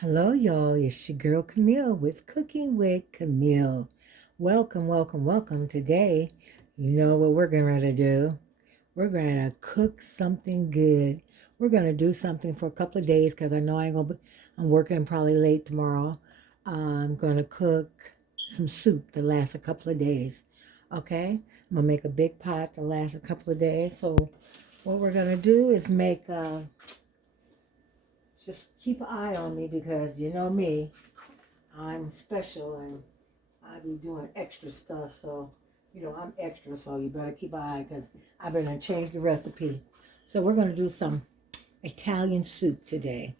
Hello, y'all. It's your girl Camille with Cooking with Camille. Welcome, welcome, welcome. Today, you know what we're going to do? We're going to cook something good. We're going to do something for a couple of days because I know I'm working probably late tomorrow. I'm going to cook some soup to last a couple of days. Okay? I'm going to make a big pot to last a couple of days. So, what we're going to do is make just keep an eye on me because you know me, I'm special and I be doing extra stuff. So, I'm extra. So you better keep an eye because I better change the recipe. So we're going to do some Italian soup today.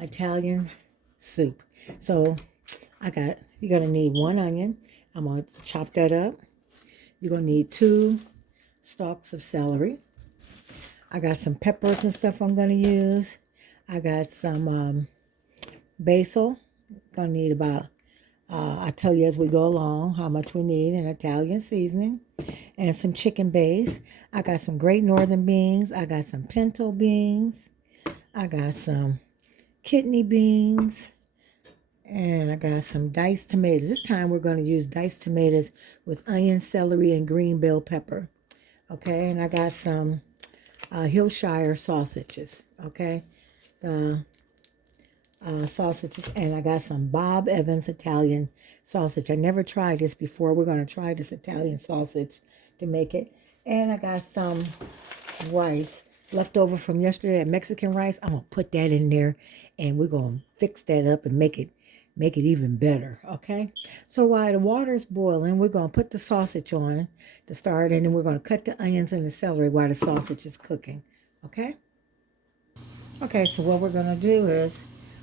Italian soup. So you're going to need one onion. I'm going to chop that up. You're going to need two stalks of celery. I got some peppers and stuff I'm going to use. I got some basil. Gonna need about, I tell you as we go along how much we need in Italian seasoning, and some chicken base. I got some Great Northern beans. I got some pinto beans. I got some kidney beans. And I got some diced tomatoes. This time we're going to use diced tomatoes with onion, celery, and green bell pepper. Okay, and I got some Hillshire sausages. Okay, the sausages, and I got some Bob Evans Italian sausage. I never tried this before. We're going to try this Italian sausage to make it. And I got some rice left over from yesterday, that Mexican rice. I'm going to put that in there and we're going to fix that up and make it even better. Okay, so while the water is boiling, we're going to put the sausage on to start, and then we're going to cut the onions and the celery while the sausage is cooking. Okay, so what we're going to do is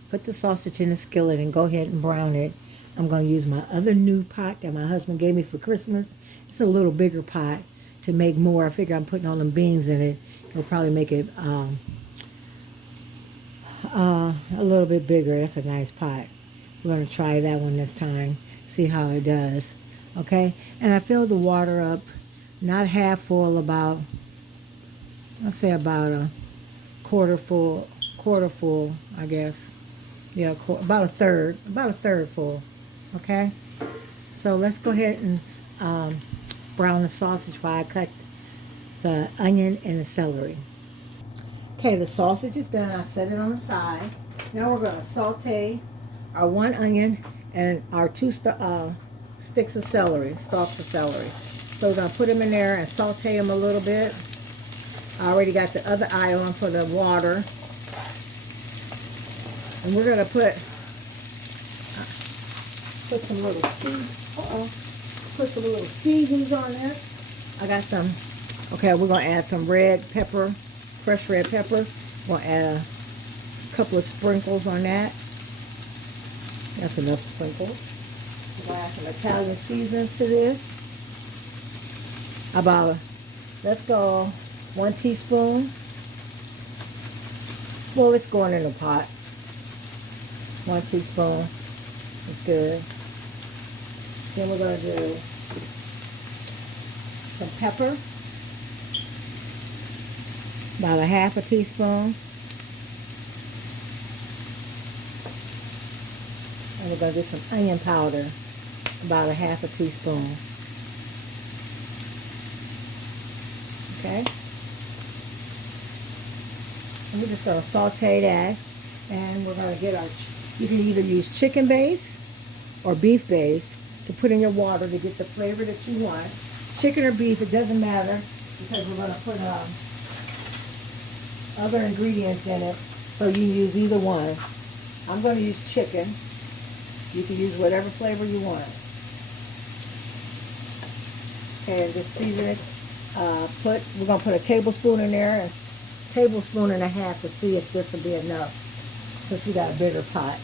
put the sausage in the skillet and go ahead and brown it. I'm going to use my other new pot that my husband gave me for Christmas. It's a little bigger pot to make more. I figure I'm putting all them beans in it. It'll probably make it a little bit bigger. That's a nice pot. We're going to try that one this time, see how it does. Okay, and I filled the water up, not half full, about, let's say about a quarter full, I guess. Yeah, about a third full. Okay, so let's go ahead and brown the sausage while I cut the onion and the celery. Okay, the sausage is done. I set it on the side. Now we're going to saute our one onion and our two sticks of celery, stalks of celery. So we're going to put them in there and saute them a little bit. I already got the other eye on for the water. And we're going to put some little put some little seasons on there. I got some, okay, we're going to add some red pepper, fresh red pepper. We're going to add a couple of sprinkles on that. That's enough sprinkles. We're going to add some Italian seasons to this. About, let's go, 1 teaspoon. Well, it's going in the pot. 1 teaspoon is good. Then we're going to do some pepper, about a half a teaspoon. And we're going to do some onion powder, about a half a teaspoon. Okay? And we're just going to saute that. And we're going to get you can either use chicken base or beef base to put in your water to get the flavor that you want. Chicken or beef, it doesn't matter, because we're going to put other ingredients in it, so you can use either one. I'm going to use chicken. You can use whatever flavor you want. Okay, and just season it. We're going to put a tablespoon in there, and a tablespoon and a half to see if this will be enough, since we got a bigger pot.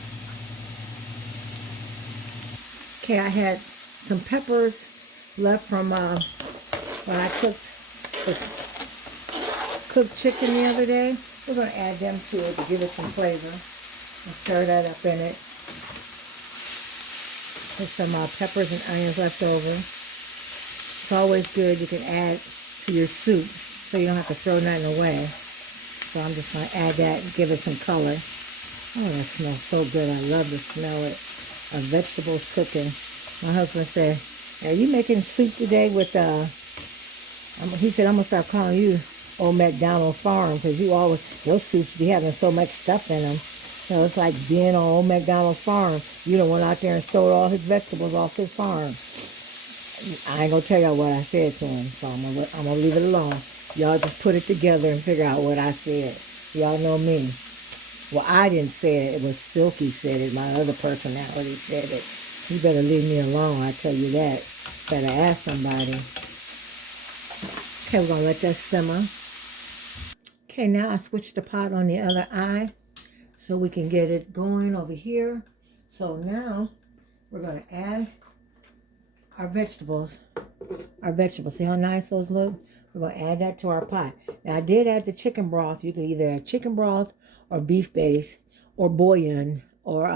Okay, I had some peppers left from when I cooked chicken the other day. We're going to add them to it to give it some flavor and stir that up in it. There's some peppers and onions left over. It's always good. You can add to your soup so you don't have to throw nothing away. So I'm just going to add that and give it some color. Oh, that smells so good. I love to smell it. Vegetables cooking. My husband said, "Are you making soup today with he said, "I'm gonna start calling you Old McDonald Farm because you always your soups be having so much stuff in them. So it's like being on Old McDonald's farm. You done went out there and stole all his vegetables off his farm." I ain't gonna tell y'all what I said to him, so I'm gonna leave it alone. Y'all just put it together and figure out what I said. Y'all know me. Well, I didn't say it. It was Silky said it. My other personality said it. You better leave me alone. I tell you that. Better ask somebody. Okay, we're gonna let that simmer. Okay, now I switched the pot on the other eye so we can get it going over here. So now we're gonna add our vegetables. See how nice those look? We're going to add that to our pot. Now, I did add the chicken broth. You can either add chicken broth or beef base or bouillon or,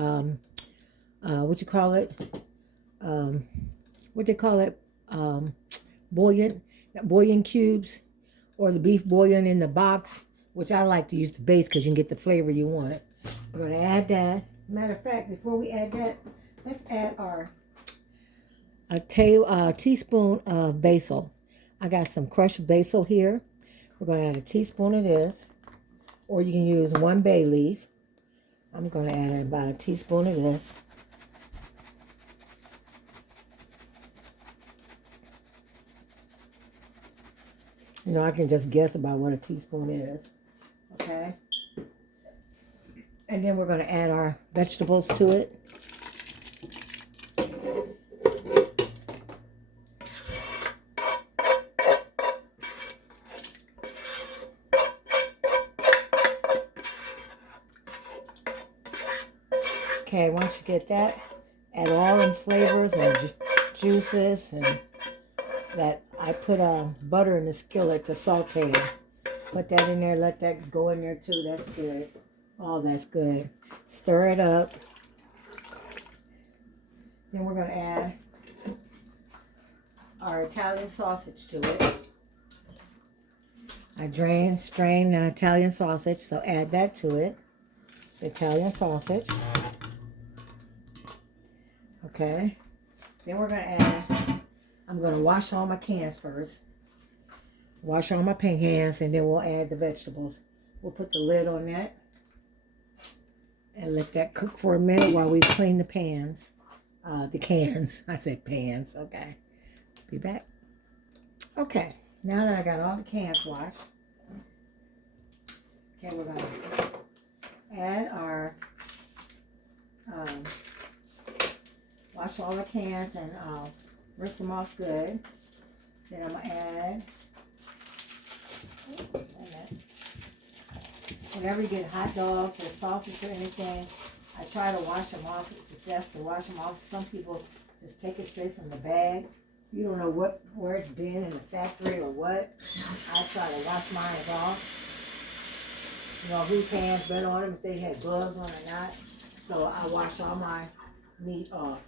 what you call it? What they call it? Bouillon cubes or the beef bouillon in the box, which I like to use the base because you can get the flavor you want. We're going to add that. Matter of fact, before we add that, let's add a teaspoon of basil. I got some crushed basil here. We're going to add a teaspoon of this, or you can use one bay leaf. I'm going to add about a teaspoon of this. You know, I can just guess about what a teaspoon is. Okay. And then we're going to add our vegetables to it. Okay, once you get that, add all them flavors and juices, and that I put butter in the skillet to saute it. Put that in there, let that go in there too. That's good. Oh, that's good. Stir it up. Then we're going to add our Italian sausage to it. I strain the Italian sausage, so add that to it. The Italian sausage. Okay. Then we're going to add, I'm going to wash all my cans first. Wash all my cans, and then we'll add the vegetables. We'll put the lid on that and let that cook for a minute while we clean the pans. The cans. I said pans. Okay. Be back. Okay. Now that I got all the cans washed, okay, we're going to add our, wash all the cans and rinse them off good. Then I'm going to add, whenever you get hot dogs or sausage or anything, I try to wash them off. It's best to wash them off. Some people just take it straight from the bag. You don't know where it's been in the factory or what. I try to wash mine off. You know, whose hands been on them, if they had gloves on or not. So I wash all my meat off.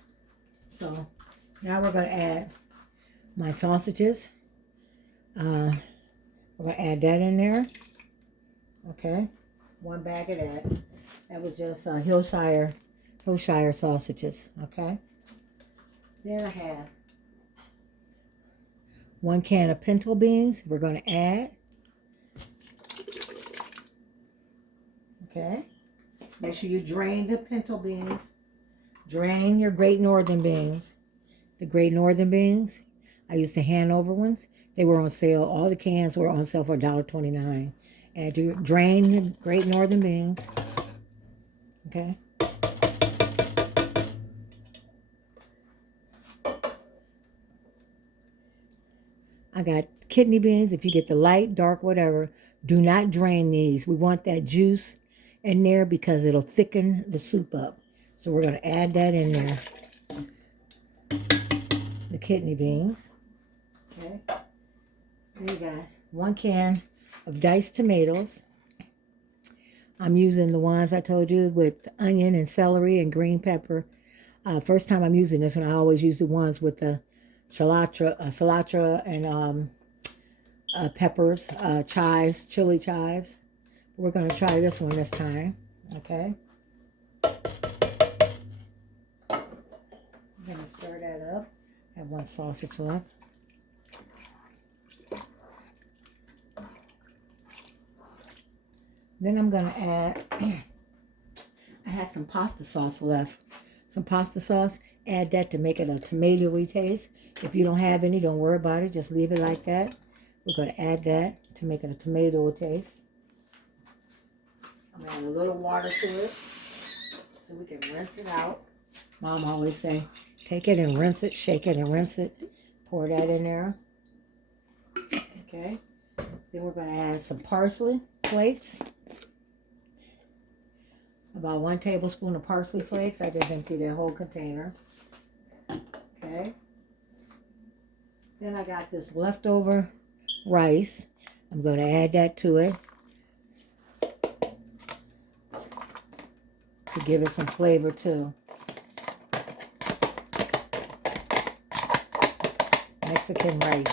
So now we're going to add my sausages. We're going to add that in there. Okay. One bag of that. That was just Hillshire sausages. Okay. Then I have 1 can of pinto beans. We're going to add. Okay. Make sure you drain the pinto beans. Drain your Great Northern beans. The Great Northern beans, I used the Hanover ones. They were on sale. All the cans were on sale for $1.29. And you drain the Great Northern beans. Okay. I got kidney beans. If you get the light, dark, whatever, do not drain these. We want that juice in there because it'll thicken the soup up. So we're going to add that in there. The kidney beans. Okay. We got 1 can of diced tomatoes. I'm using the ones I told you with onion and celery and green pepper. First time I'm using this one, I always use the ones with the cilantro and peppers, chives, chili chives. We're going to try this one this time. Okay. ahead and stir that up. I have one sausage left. Then I'm going to add, I had some pasta sauce left. Some pasta sauce. Add that to make it a tomatoey taste. If you don't have any, don't worry about it. Just leave it like that. We're going to add that to make it a tomato taste. I'm adding a little water to it so we can rinse it out. Mom always say, take it and rinse it, shake it and rinse it. Pour that in there. Okay. Then we're going to add some parsley flakes. About 1 tablespoon of parsley flakes. I just emptied that whole container. Okay. Then I got this leftover rice. I'm going to add that to it to give it some flavor too. Mexican rice.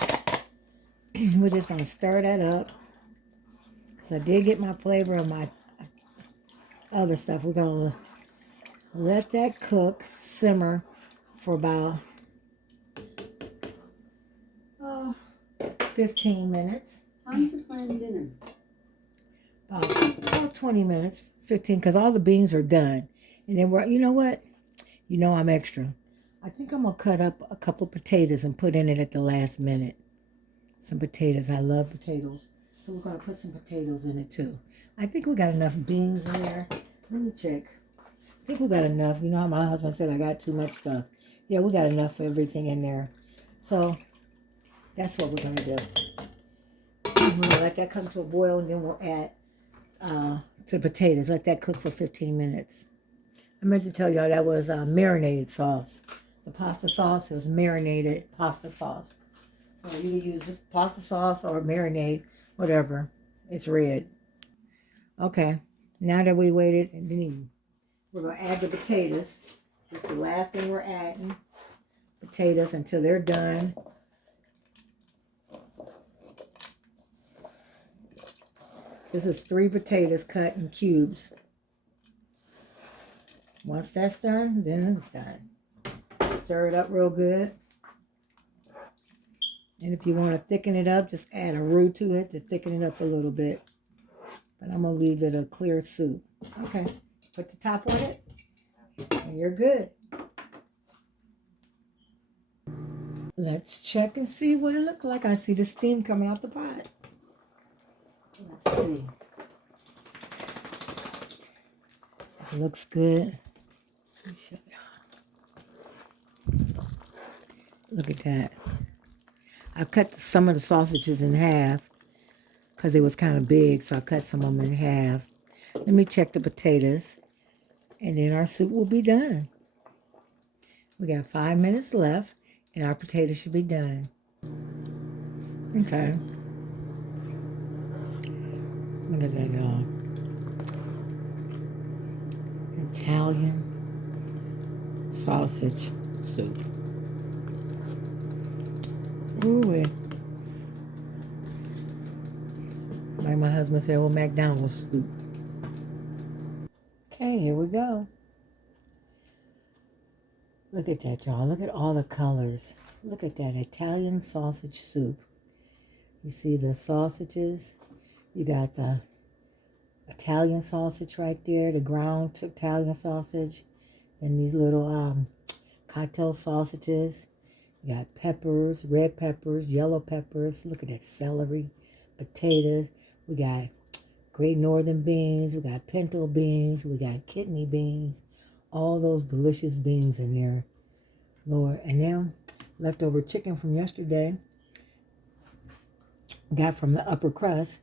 We're just going to stir that up. Because I did get my flavor of my other stuff. We're going to let that cook, simmer for about 15 minutes. Time to plan dinner. About 20 minutes, 15, because all the beans are done. And then you know what? You know I'm extra. I think I'm going to cut up a couple potatoes and put in it at the last minute. Some potatoes. I love potatoes. So we're going to put some potatoes in it too. I think we got enough beans in there. Let me check. I think we got enough. You know how my husband said I got too much stuff. Yeah, we got enough for everything in there. So that's what we're going to do. We're going to let that come to a boil, and then we'll add to potatoes. Let that cook for 15 minutes. I meant to tell y'all that was marinated sauce. The pasta sauce is marinated pasta sauce. So you can use pasta sauce or marinade, whatever. It's red. Okay, now that we waited, and then we're going to add the potatoes. This is the last thing we're adding. Potatoes until they're done. This is 3 potatoes cut in cubes. Once that's done, then it's done. Stir it up real good. And if you want to thicken it up, just add a roux to it to thicken it up a little bit. But I'm going to leave it a clear soup. Okay. Put the top on it. And you're good. Let's check and see what it looks like. I see the steam coming out the pot. Let's see. It looks good. Let me show y'all. Look at that. I cut some of the sausages in half because it was kind of big, so I cut some of them in half. Let me check the potatoes, and then our soup will be done. We got 5 minutes left, and our potatoes should be done. Okay. Look at that, y'all. Italian sausage soup. Ooh, like my husband said, well, McDonald's soup. Okay, here we go. Look at that, y'all. Look at all the colors. Look at that Italian sausage soup. You see the sausages. You got the Italian sausage right there, the ground Italian sausage. And these little cocktail sausages. You got peppers, red peppers, yellow peppers. Look at that celery, potatoes. We got Great Northern beans. We got pinto beans. We got kidney beans. All those delicious beans in there, Lord. And now, leftover chicken from yesterday. Got from the upper crust.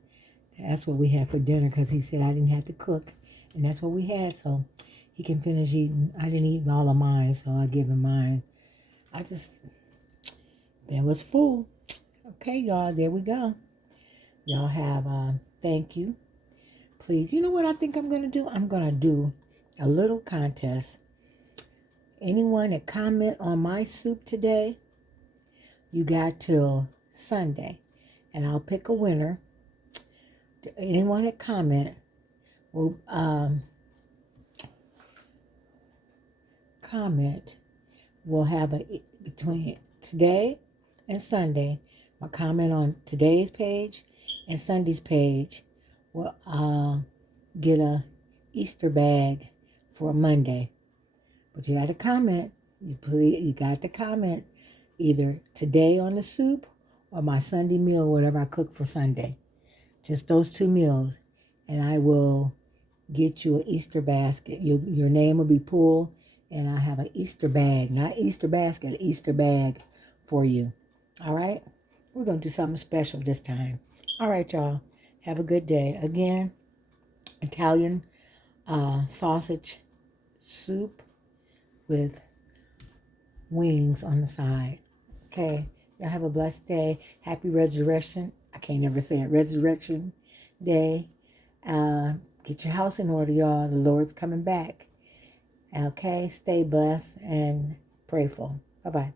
That's what we had for dinner because he said I didn't have to cook. And that's what we had. So he can finish eating. I didn't eat all of mine, so I give him mine. It was full. Okay, y'all, there we go. Y'all have thank you. Please, you know what I think I'm going to do? I'm going to do a little contest. Anyone that comment on my soup today, you got till Sunday. And I'll pick a winner. Anyone that comment will comment we'll have a between today and Sunday. My comment on today's page and Sunday's page will get a Easter bag for Monday. But you got to comment. You got to comment either today on the soup or my Sunday meal, whatever I cook for Sunday. Just those two meals, and I will get you an Easter basket. Your name will be pulled, and I have an Easter bag, not Easter basket, an Easter bag for you. All right? We're going to do something special this time. All right, y'all. Have a good day. Again, Italian sausage soup with wings on the side. Okay? Y'all have a blessed day. Happy Resurrection. I can't never say it. Resurrection Day. Get your house in order, y'all. The Lord's coming back. Okay? Stay blessed and prayerful. Bye-bye.